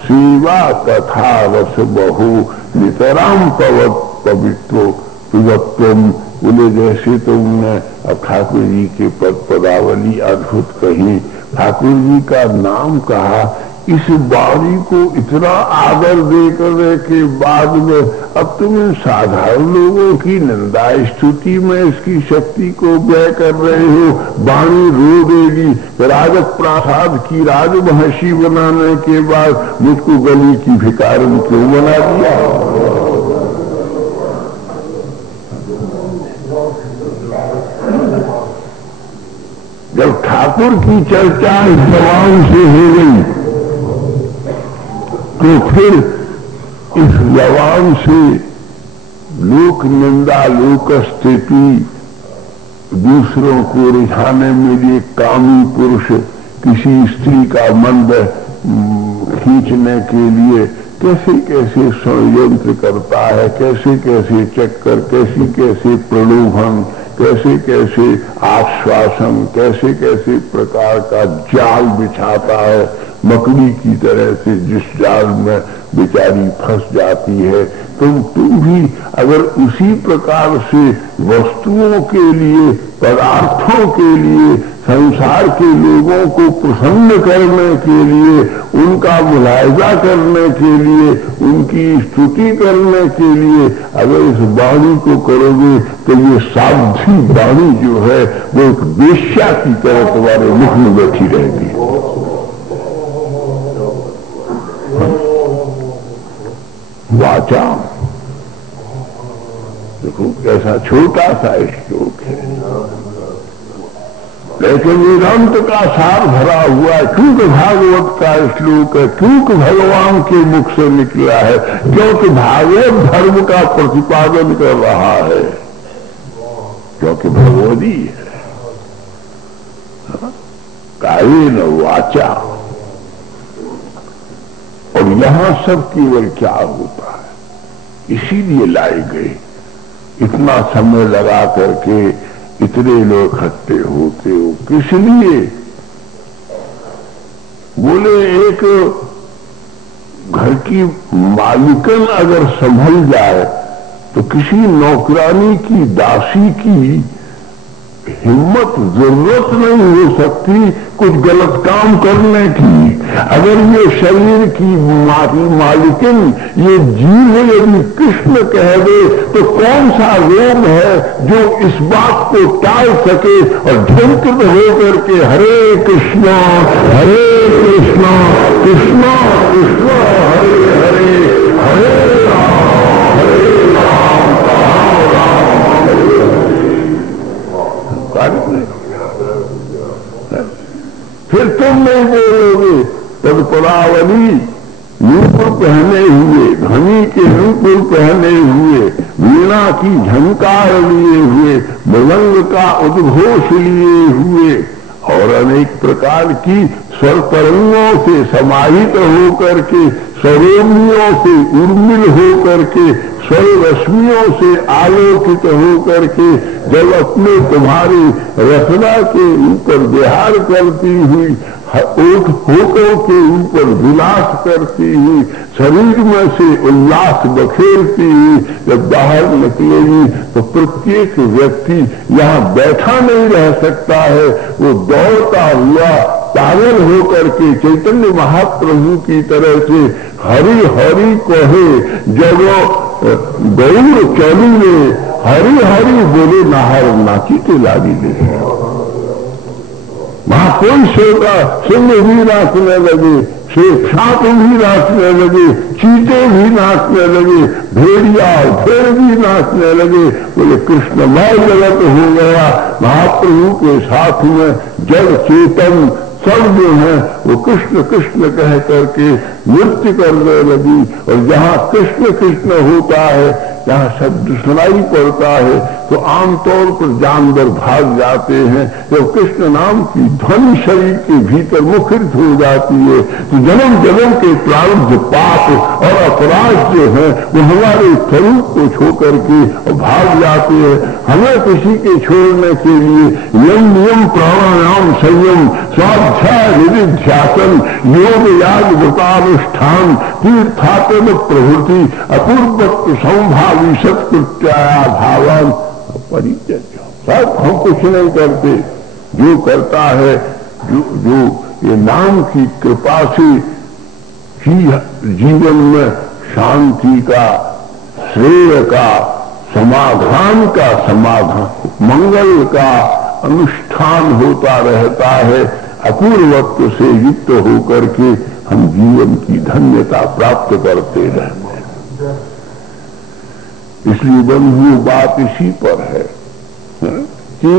सेवा तथा रस बहु नितराम पवित्रो पिबत्वम। बोले जैसे तुमने अब ठाकुर जी के पदावली अद्भुत कही, ठाकुर जी का नाम कहा, इस वाणी को इतना आदर देकर के बाद में अब तुम इन साधारण लोगों की निंदा स्तुति में इसकी शक्ति को व्यय कर रहे हो। वाणी रो देगी। राजक प्रासाद की राजमहर्षि बनाने के बाद मुझको गली की भिखारन क्यों बना दिया? जब ठाकुर की चर्चा इस जवान से हो गई तो फिर इस जवान से लोक निंदा, लोक स्तुति, दूसरों को रिझाने में लिए कामी पुरुष किसी स्त्री का मन खींचने के लिए कैसे कैसे षड्यंत्र करता है, कैसे कैसे चक्कर, कैसे कैसे प्रलोभन, कैसे कैसे आश्वासन, कैसे कैसे प्रकार का जाल बिछाता है। मकड़ी की तरह से जिस जाल में बेचारी फंस जाती है, तुम भी अगर उसी प्रकार से वस्तुओं के लिए, पदार्थों के लिए, संसार के लोगों को प्रसन्न करने के लिए, उनका मुलायजा करने के लिए, उनकी स्तुति करने के लिए अगर इस वाणी को करोगे तो ये साध्वी वाणी जो है वो एक वेश्या की तरह तुम्हारे मुख में बैठी रहेगी। वाचा, देखो कैसा छोटा सा श्लोक है, लेकिन वेदांत का सार भरा हुआ है। क्योंकि भागवत का श्लोक है, क्योंकि भगवान के मुख से निकला है, क्योंकि भागवत धर्म का प्रतिपादन कर रहा है, क्योंकि भगवती है। कायेन वाचा। और यहां सब केवल क्या होता है, इसीलिए लाए गए। इतना समय लगा करके इतने लोग इकट्ठे होते हो किस लिए? बोले एक घर की मालिकन अगर संभल जाए तो किसी नौकरानी की, दासी की हिम्मत, जरूरत नहीं हो सकती कुछ गलत काम करने की। अगर ये शरीर की मालिकिन, ये जीव यदि कृष्ण कह दे तो कौन सा रोग है जो इस बात को टाल सके और ढंकित होकर के हरे कृष्णा कृष्णा कृष्णा हरे हरे, हरे राम राम राम। फिर तुम नहीं बोलोगे। तत्परावली नूपुर पहने हुए, धनी के नूपुर पहने हुए, वीणा की झंकार लिए हुए, मृदंग का उद्घोष लिए हुए और अनेक प्रकार की स्वर तरंगों से समाहित होकर के, सरोमियों से उर्मिल होकर के, स्वर रश्मियों से आलोकित होकर के जब अपने तुम्हारी रचना के ऊपर विहार करती हुई, होठों के ऊपर विलास करती हुई, शरीर में से उल्लास बखेरती हुई जब बाहर निकलेगी तो प्रत्येक व्यक्ति यहाँ बैठा नहीं रह सकता है। वो दौड़ता हुआ पागल होकर के चैतन्य महाप्रभु की तरह से हरि हरि कहे। जब गौर चली में हरि हरि बोले नाहर नाची ते लागी ले। वहां कोई सोता सिंह भी नाचने लगे, सांप भी नाचने लगे, चीते भी नाचने लगे, भेड़िया भेड़ भी नाचने लगे। बोले कृष्णमय जगत हो गया। महाप्रभु के साथ में जड़ चेतन सब जो है वो कृष्ण कृष्ण कह करके नृत्य करने लगी। और जहाँ कृष्ण कृष्ण होता है, जहाँ शब्द सुनाई पड़ता है, तो आमतौर पर जानवर भाग जाते हैं। जब कृष्ण नाम की ध्वनि शरीर के भीतर मुखरित हो जाती है, तो जन्म जन्म के प्रारब्ध पाप और अपराध जो है वो हमारे स्वरूप को छोड़ करके भाग जाते हैं। हमें किसी के छोड़ने के लिए यम नियम प्राणायाम संयम स्वाध्याय निधिध्यासन योग याग व्रतानुष्ठान तीर्थाटन प्रभृति अपूर्वत्व संभावी सत्कृत्याया भावन परिचय सब हम कुछ नहीं करते। जो करता है जो ये नाम की कृपा से ही जीवन में शांति का, श्रेय का, समाधान का, मंगल का अनुष्ठान होता रहता है। अपूर्वत्व से युक्त होकर के हम जीवन की धन्यता प्राप्त करते रहते हैं। इसलिए बंधु बात इसी पर है कि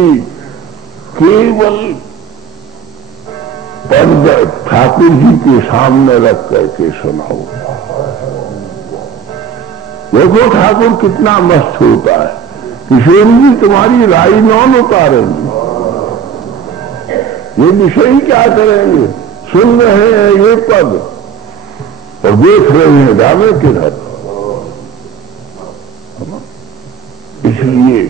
केवल पद ठाकुर जी के सामने रख करके सुनाओ। देखो ठाकुर कितना मस्त होता है। किशोर जी तुम्हारी राई नौन उतारेंगे, ये विषय क्या करेंगे? सुन रहे हैं ये पद और देख रहे हैं जाने किधर। इसलिए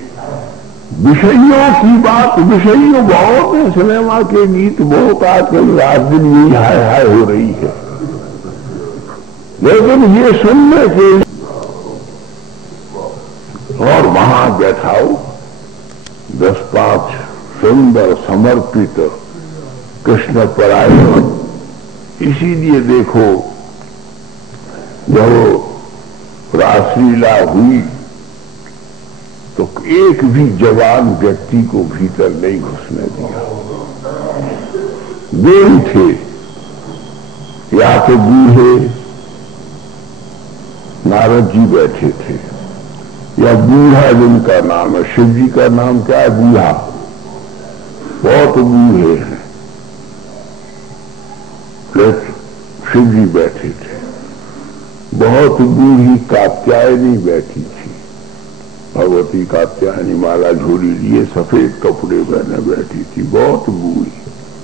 विषयों की बात, विषयों बहुत है, सिनेमा के गीत बहुत आजकल रात दिन यही हाय हाय हो रही है। लेकिन ये सुनने के लिए और वहां बैठाओ 10-5 सुंदर समर्पित कृष्ण परायण। इसीलिए देखो जब रासलीला हुई तो एक भी जवान व्यक्ति को भीतर नहीं घुसने दिया। देव थे या तो बूढ़े नारद जी बैठे थे, या बूढ़ा जिनका नाम है, शिव जी का नाम क्या है? बूढ़ा। बहुत बूढ़े हैं, शिव जी बैठे थे। बहुत बूढ़ी कात्यायनी बैठी थी, भगवती कात्यायनी माला झोली लिए सफेद कपड़े पहने बैठी थी। बहुत बूढ़ी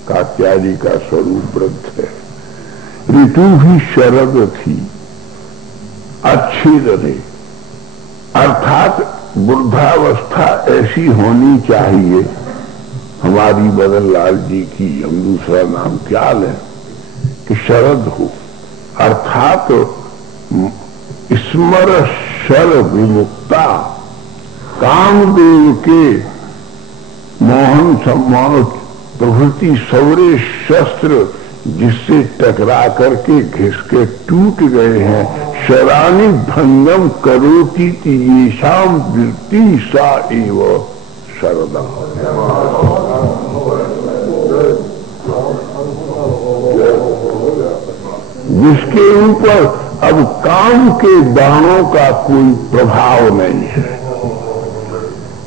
कात्यायनी का स्वरूप वृद्ध है। ऋतु भी शरद थी, अच्छी रहे। अर्थात वृद्धावस्था ऐसी होनी चाहिए। हमारी बदन लाल जी की हम दूसरा नाम क्या लें कि शरद हो, अर्थात स्मर शर विमुक्ता, कामदेव के मोहन सम्मान प्रभृति सौरे शस्त्र जिससे टकरा करके घिसके टूट गए हैं। शरानी भंगम करोति येषाम वृत्ति सा एव शरदा। जिसके ऊपर अब काम के बाणों का कोई प्रभाव नहीं है।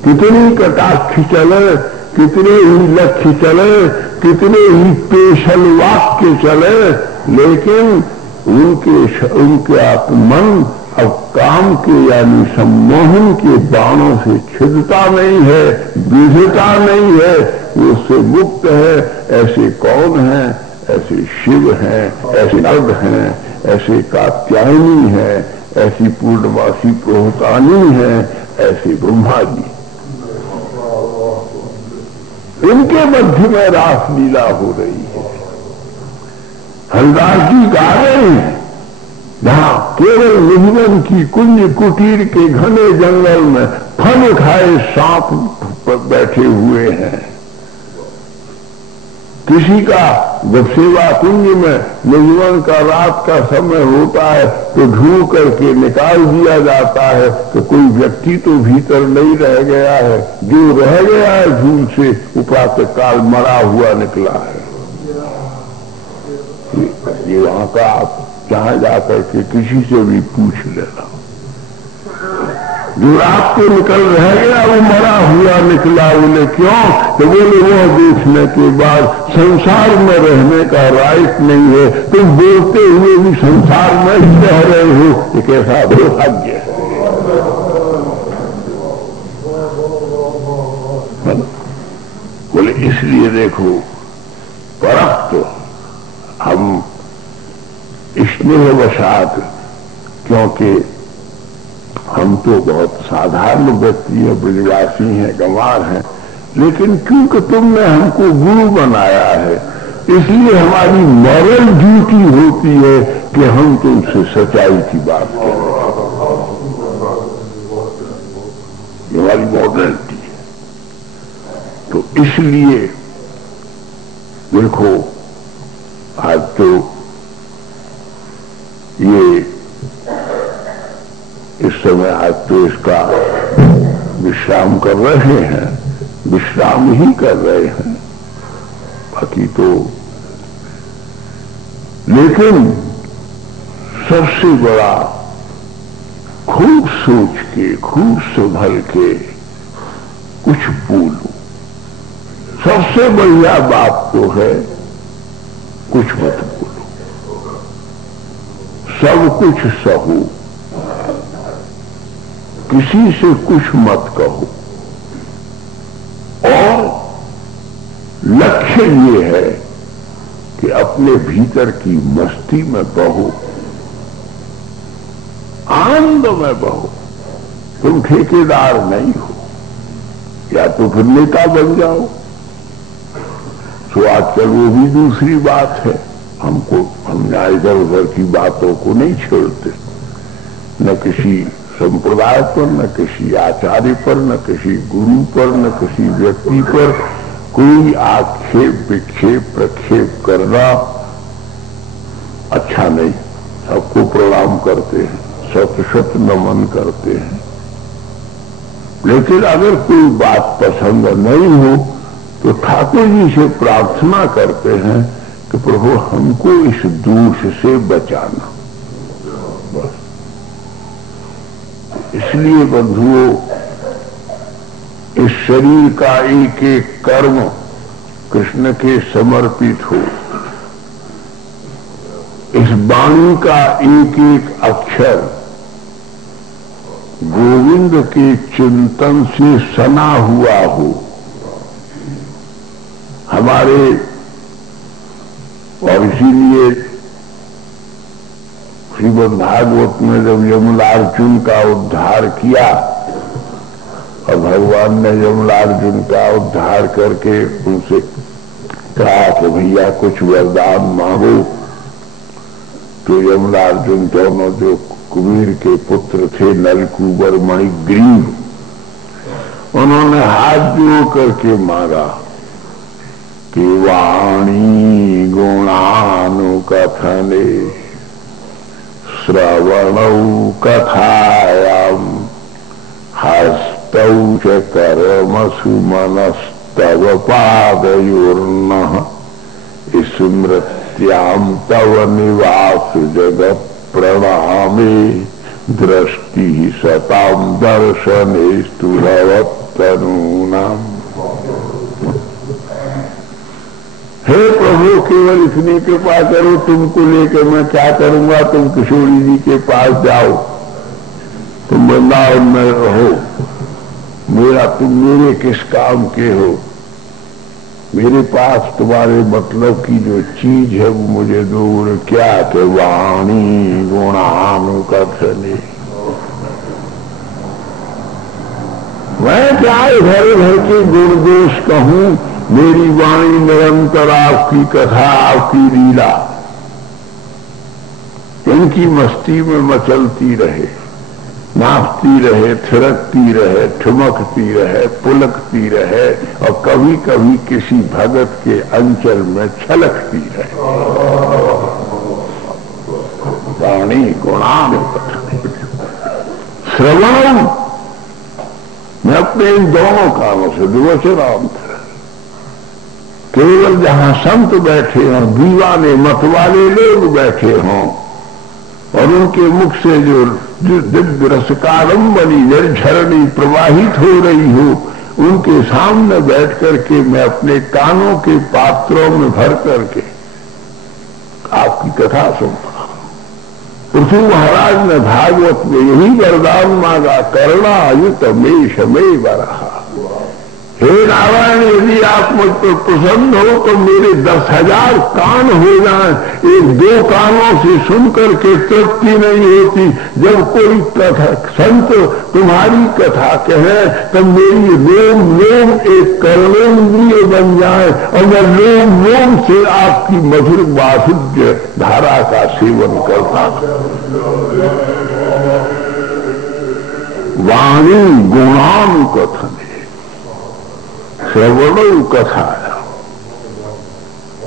कितनी कटाक्ष चले, कितने ही लक्ष्य चले, कितने ही पेशल वाक्य चले, लेकिन उनके मन अब काम के यानी सम्मोहन के बाणों से छिदता नहीं है, विधता नहीं है, वो उससे मुक्त है। ऐसे कौन है? ऐसे शिव हैं, ऐसे नर्द हैं, ऐसे कात्यायनी है, ऐसी पूर्णवासी प्रोहतानी है, ऐसे ब्रह्मा जी। इनके मध्य में रासलीला हो रही है। हरिदास जी गा रहे हैं, जहां केवल निधन की कुंज कुटीर के घने जंगल में फल खाए सांप बैठे हुए हैं। किसी का जब सेवा कुंज में निजवन का रात का समय होता है तो ढूंढ करके निकाल दिया जाता है तो कोई व्यक्ति तो भीतर नहीं रह गया है, जो रह गया है झूल से वो प्रातः काल मरा हुआ निकला है। ये वहां का आप जहां जाकर के किसी से भी पूछ लेना, जो रात को निकल रह गया वो मरा हुआ निकला। बोले क्यों? तो बोले वो देखने के बाद संसार में रहने का राइट नहीं है, तुम बोलते हुए भी संसार में ही रह रहे हो, ये कैसा दुर्भाग्य है। बोले इसलिए देखो परख तो हम स्नेहवशात, क्योंकि हम तो बहुत साधारण व्यक्ति हैं, ब्रजवासी हैं, गंवार हैं, लेकिन क्योंकि तुमने हमको गुरु बनाया है इसलिए हमारी मॉरल ड्यूटी होती है कि हम तुमसे सच्चाई की बात करें। ये हमारी मॉरलिटी है। तो इसलिए देखो आज तो ये इस समय आज तो इसका विश्राम कर रहे हैं, विश्राम ही कर रहे हैं, बाकी तो। लेकिन सबसे बड़ा खूब सोच के, खूब संभल के कुछ बोलो। सबसे बढ़िया बात तो है कुछ मत बोलो, सब कुछ सहो, किसी से कुछ मत कहो। और लक्ष्य ये है कि अपने भीतर की मस्ती में बहो, आनंद में बहो। तुम ठेकेदार नहीं हो, या तो फिर नेता बन जाओ। तो आजकल वो भी दूसरी बात है, हम इधर उधर की बातों को नहीं छोड़ते, न किसी संप्रदाय पर, न किसी आचार्य पर, न किसी गुरु पर, न किसी व्यक्ति पर कोई आक्षेप विक्षेप प्रक्षेप करना अच्छा नहीं। सबको प्रणाम करते हैं, शत शत नमन करते हैं, लेकिन अगर कोई बात पसंद नहीं हो तो ठाकुर जी से प्रार्थना करते हैं कि प्रभु हमको इस दोष से बचाना। बस इसलिए बंधुओं, इस शरीर का एक एक कर्म कृष्ण के समर्पित हो, इस वाणी का एक एक अक्षर गोविंद के चिंतन से सना हुआ हो। हमारे और इसीलिए श्रीमद् भागवत में जब यमलार्जुन का उद्धार किया और भगवान ने यमलार्जुन का उद्धार करके उनसे कहा कि भैया कुछ वरदान मांगो, तो यमलार्जुन दोनों जो कुबेर के पुत्र थे, नलकूबर मणिग्रीव, उन्होंने हाथ जोड़ करके मांगा कि वाणी गुणानुकथने श्रवणौ कथायाम हस्तौ च कर्मसु मनस्तव पादयोर्नः स्मृत्यां तव निवास जगत् प्रणामे दृष्टि सतां दर्शनेस्तु भवत्तनूनाम्। हे प्रभु, केवल इतनी कृपा करो, तुमको लेकर मैं क्या करूंगा? तुम किशोरी जी के पास जाओ, तुम वृंदावन में रहो, तुम मेरे किस काम के हो? मेरे पास तुम्हारे मतलब की जो चीज है वो मुझे दो। क्या? कि वाणी गुणानुकथने। मैं क्या इधर उधर के गुण दोष कहूं? मेरी वाणी निरंतर आपकी कथा, आपकी लीला, इनकी मस्ती में मचलती रहे। नाचती रहे, थिरकती रहे, ठुमकती रहे, पुलकती रहे और कभी कभी किसी भगत के अंचल में छलकती रहे। वाणी गुणान श्रवणम, मैं अपने इन दोनों कानों से विवचनांतर, केवल जहां संत बैठे हों, दीवाने मतवाले लोग बैठे हों और उनके मुख से जो दिव्य रसकालंबनी निर्झरणी प्रवाहित हो रही हो, उनके सामने बैठ करके मैं अपने कानों के पात्रों में भर करके आपकी कथा सुनता हूं। पृथु महाराज ने भागवत में यही वरदान मांगा, करुणा अयुत मेष में बरहा। हे नारायण, यदि आप मुझ पर प्रसन्न हो तो मेरे 10,000 कान हो जाएं। एक दो कानों से सुनकर के तृप्ति नहीं होती। जब कोई कथा संत तुम्हारी कथा कहे तब मेरी रोम रोम एक कर्णेंद्रिय बन जाए और मैं रोम रोम से आपकी मधुर माधुर्य धारा का सेवन करता। वाणी गुणान कथन, श्रवण कथाया।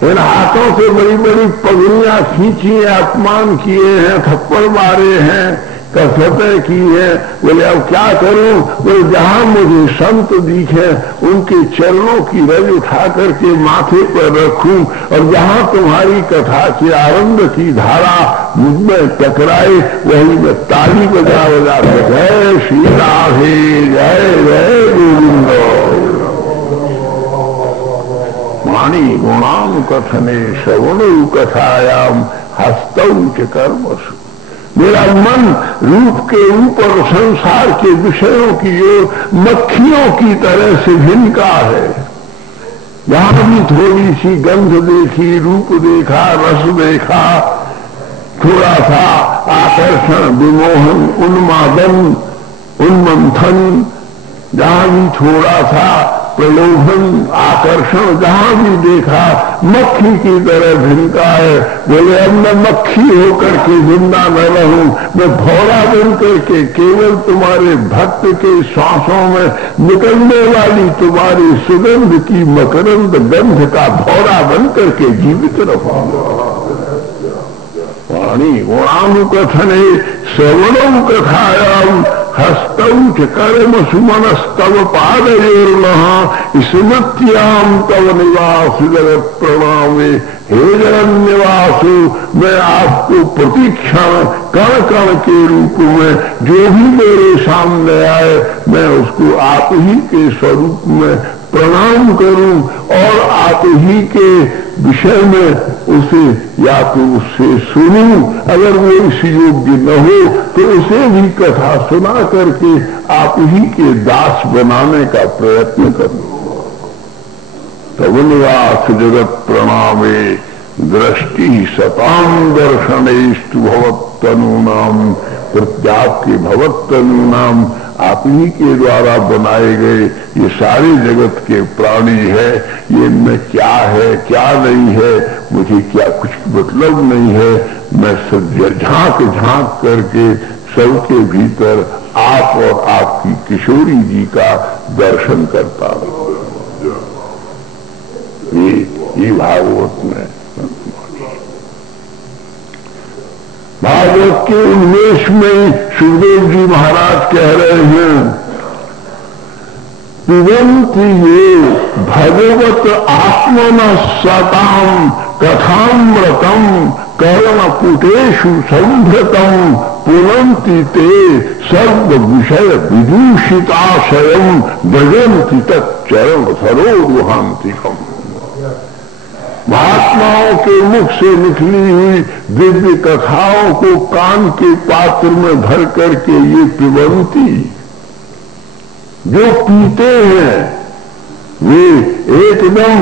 इन हाथों से बड़ी बड़ी पगड़ियां खींची हैं, अपमान किए हैं, थप्पड़ मारे हैं, कसरतें की है। बोले अब क्या करूं? बोले जहां मुझे संत दिखे उनके चरणों की रज उठा करके माथे पर रखूं और जहां तुम्हारी कथा के आनंद की धारा मुझ में टकराए वही मैं ताली बजा बजा के जय श्री राधे, जय जय गोविंद। वाणी गुणान कथने श्रवण कथायाम हस्तौ च कर्मसु। मेरा मन रूप के ऊपर संसार के विषयों की ओर मक्खियों की तरह से भिनका है। जहां भी थोड़ी सी गंध देखी, रूप देखा, रस देखा, थोड़ा सा आकर्षण, विमोहन, उन्मादन, उन्मंथन, जहां भी थोड़ा सा प्रलोभन, आकर्षण, जहां भी देखा मक्खी की तरह भिनका है। बोले अब मैं मक्खी होकर के जिंदा न रहूं, मैं भौरा बन करके केवल तुम्हारे भक्त के श्वासों में निकलने वाली तुम्हारी सुगंध की मकरंद गंध का भौरा बन करके जीवित रहूंगा। वाणी गुणानुकथने श्रवणं कथायाम हस्तौ च कर्म सुमनस्तव पादयोर्नः स्मृत्याम तव निवास जगत प्रणामे। हे जगन्निवासु, मैं आपको प्रतीक्षण कण कण के रूप में जो भी मेरे सामने आए मैं उसको आप ही के स्वरूप में प्रणाम करूं और आप ही के विषय में उसे या तो उससे सुनूं, अगर वो इस योग्य न हो तो उसे भी कथा सुना करके आप ही के दास बनाने का प्रयत्न करूं। तब निवास जगत प्रणामे दृष्टि सताम दर्शनेस्तु भवत्तनूनाम। प्रत्यापके भवत्तनूनाम, आप ही के द्वारा बनाए गए ये सारे जगत के प्राणी है, ये इनमें क्या है क्या नहीं है मुझे क्या कुछ मतलब नहीं है। मैं सब झांक झांक करके सबके भीतर आप और आपकी किशोरी जी का दर्शन करता हूं। ये भागवत में, भागवत के उन्मेष में सुखदेव जी महाराज कह रहे हैं, पिबन्ति ये भगवत आत्मनः सताम कथामृतम कर्णपुटेषु संभृतम पुनन्ति ते सर्व विषय विदूषिताशयम् भजन्ति तच्चरण सरोरुहान्तिकम्। महात्माओं के मुख से निकली हुई दिव्य कथाओं को कान के पात्र में भर करके ये पिबन्ति, जो पीते हैं वे एकदम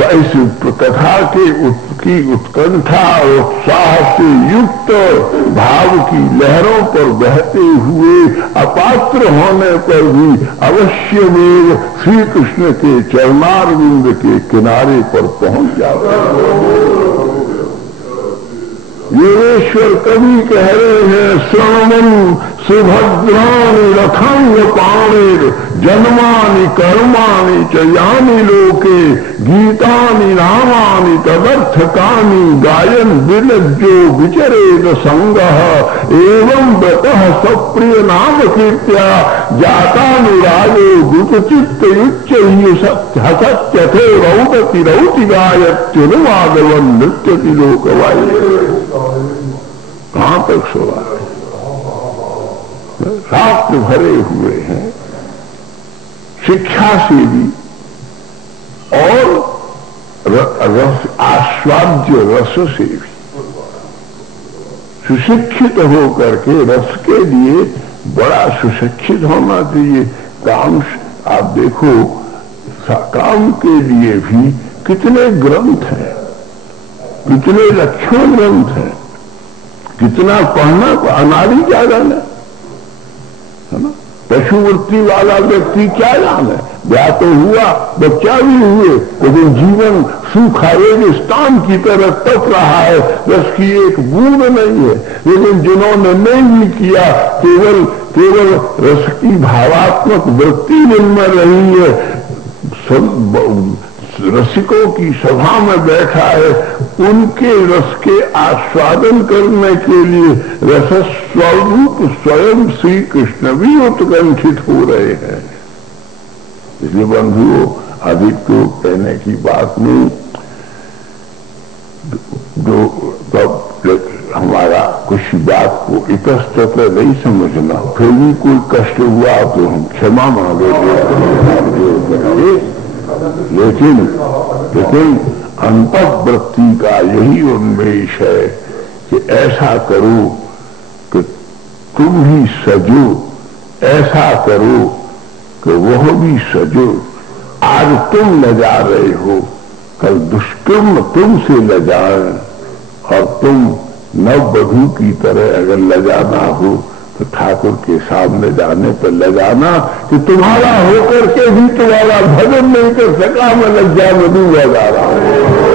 इस कथा की उत्कंठा और उत्साह से युक्त भाव की लहरों पर बहते हुए अपात्र होने पर भी अवश्य में श्री कृष्ण के चरणारविंद के किनारे पर पहुंच जाते हैं। योगेश्वर कवि कह रहे हैं, श्रवणं सुभद्राणि रथांग पाणिर जन्मानि कर्माणि च यानि लोके गीतानि नामानि तदर्थकानि गायन विलज्जो विचरेत संगः एवं व्रतः सप्रिय नाम कीर्त्या जातानुरागो दुतचित्त युच्चैः हसत्यथे रौदति रौति गायत्युनुमादवन् नृत्यति लोकवाये। कहां तक सोवा रात भरे हुए हैं शिक्षा से भी और रस आस्वाद्य रस से भी। सुशिक्षित होकर के रस के लिए बड़ा सुशिक्षित होना चाहिए। काम आप देखो काम के लिए भी कितने ग्रंथ हैं, कितने लक्षण ग्रंथ हैं, कितना पढ़ना अनादि क्या जाने, है ना। पशुवृत्ति वाला व्यक्ति क्या जाने, ब्याह तो हुआ, बच्चा भी हुए, लेकिन जीवन सूखा रेगिस्तान की तरह तप रहा है, रस की एक बूंद नहीं है। लेकिन जिन्होंने नहीं भी किया, केवल रस की भावात्मक वृत्ति जिनमें रही है, रसिकों की सभा में बैठा है, उनके रस के आस्वादन करने के लिए रस स्वरूप स्वयं श्री कृष्ण भी उत्कंठित हो रहे हैं। इसलिए बंधुओं, अधिक तो कहने की बात नहीं, जो तब हमारा कुछ बात को इतस्ततः नहीं समझना, फिर भी कोई कष्ट हुआ तो हम क्षमा मांगे। लेकिन अंतःवृत्ति का यही उन्मेष है कि ऐसा करो कि तुम भी सजो, ऐसा करो कि वह भी सजो। आज तुम लजा रहे हो, कल दुष्कर्म तुमसे लजाए, और तुम नववधू की तरह अगर लजाना हो तो ठाकुर के सामने जाने पर लगाना कि तुम्हारा होकर के भी तुम्हारा भजन नहीं कर सका, मैं लज्जा मधु लगा रहा हूं।